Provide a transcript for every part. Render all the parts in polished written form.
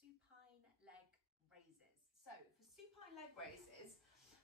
supine leg raises. So for supine leg raises,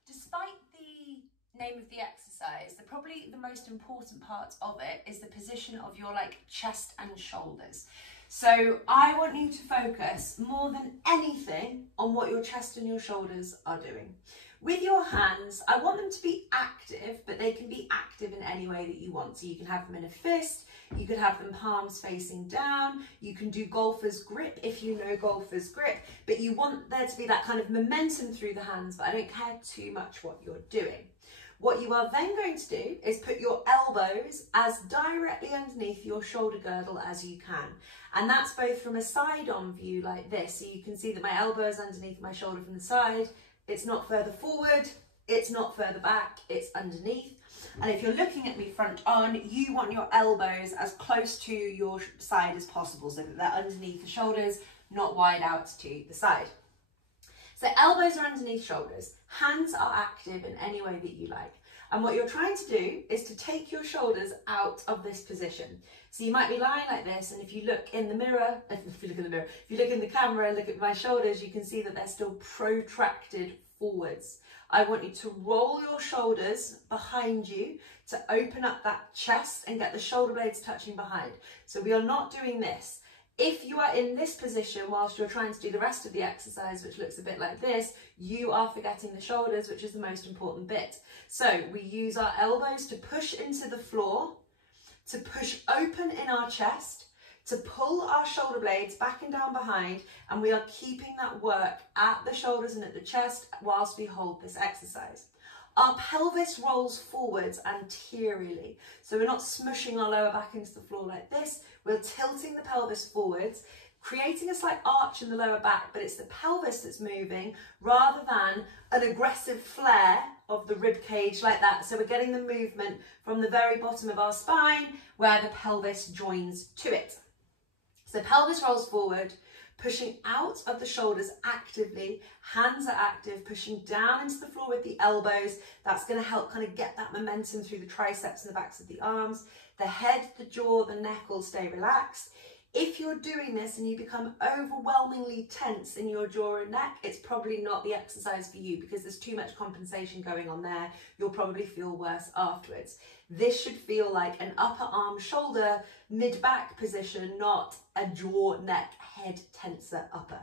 despite the name of the exercise, probably the most important part of it is the position of your chest and shoulders. So I want you to focus more than anything on what your chest and your shoulders are doing. With your hands, I want them to be active, but they can be active in any way that you want. So you can have them in a fist, you could have them palms facing down, you can do golfer's grip if you know golfer's grip, but you want there to be that kind of momentum through the hands, but I don't care too much what you're doing. What you are then going to do is put your elbows as directly underneath your shoulder girdle as you can. And that's both from a side-on view like this, so you can see that my elbow is underneath my shoulder from the side. It's not further forward, it's not further back, it's underneath. And if you're looking at me front on, you want your elbows as close to your side as possible so that they're underneath the shoulders, not wide out to the side. So elbows are underneath shoulders, hands are active in any way that you like. And what you're trying to do is to take your shoulders out of this position. So you might be lying like this, and if you look in the mirror, if you look in the camera, look at my shoulders, you can see that they're still protracted forwards. I want you to roll your shoulders behind you to open up that chest and get the shoulder blades touching behind. So we are not doing this. If you are in this position whilst you're trying to do the rest of the exercise, which looks a bit like this, you are forgetting the shoulders, which is the most important bit. So we use our elbows to push into the floor, to push open in our chest, to pull our shoulder blades back and down behind, and we are keeping that work at the shoulders and at the chest whilst we hold this exercise. Our pelvis rolls forwards anteriorly, so we're not smushing our lower back into the floor like this, we're tilting the pelvis forwards, creating a slight arch in the lower back, but it's the pelvis that's moving rather than an aggressive flare of the rib cage like that. So we're getting the movement from the very bottom of our spine where the pelvis joins to it. So pelvis rolls forward, pushing out of the shoulders actively, hands are active, pushing down into the floor with the elbows. That's going to help kind of get that momentum through the triceps and the backs of the arms. The head, the jaw, the neck all stay relaxed. If you're doing this and you become overwhelmingly tense in your jaw and neck, it's probably not the exercise for you because there's too much compensation going on there. You'll probably feel worse afterwards. This should feel like an upper arm, shoulder, mid-back position, not a jaw, neck, head tensor upper.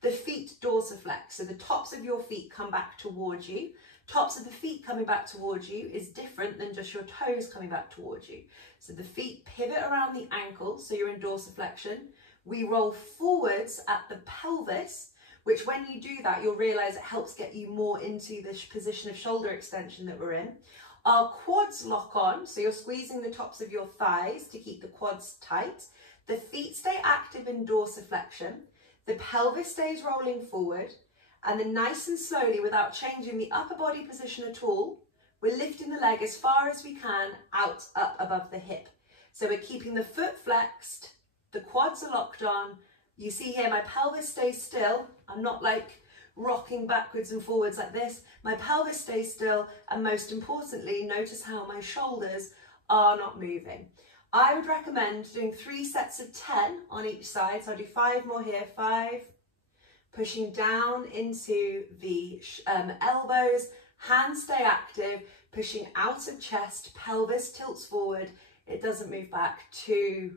The feet dorsiflex, so the tops of your feet come back towards you. Tops of the feet coming back towards you is different than just your toes coming back towards you. So the feet pivot around the ankles, so you're in dorsiflexion. We roll forwards at the pelvis, which when you do that, you'll realize it helps get you more into the position of shoulder extension that we're in. Our quads lock on, so you're squeezing the tops of your thighs to keep the quads tight. The feet stay active in dorsiflexion. The pelvis stays rolling forward. And then nice and slowly, without changing the upper body position at all, we're lifting the leg as far as we can out, up above the hip. So we're keeping the foot flexed, the quads are locked on. You see here, my pelvis stays still. I'm not like rocking backwards and forwards like this. My pelvis stays still, and most importantly, notice how my shoulders are not moving. I would recommend doing 3 sets of 10 on each side. So I'll do 5 more here, 5, pushing down into the elbows, hands stay active, pushing out of chest, pelvis tilts forward, it doesn't move back, 2,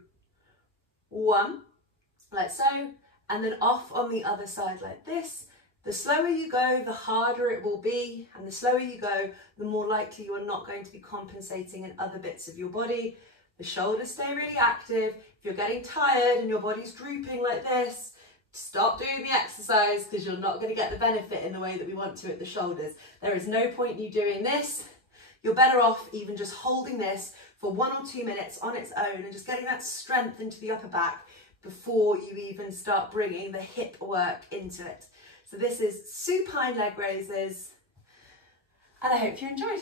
1, like so, and then off on the other side like this. The slower you go, the harder it will be, and the slower you go, the more likely you are not going to be compensating in other bits of your body. The shoulders stay really active. If you're getting tired and your body's drooping like this, stop doing the exercise because you're not going to get the benefit in the way that we want to at the shoulders. There is no point in you doing this. You're better off even just holding this for 1 or 2 minutes on its own and just getting that strength into the upper back before you even start bringing the hip work into it. So this is supine leg raises, and I hope you enjoyed.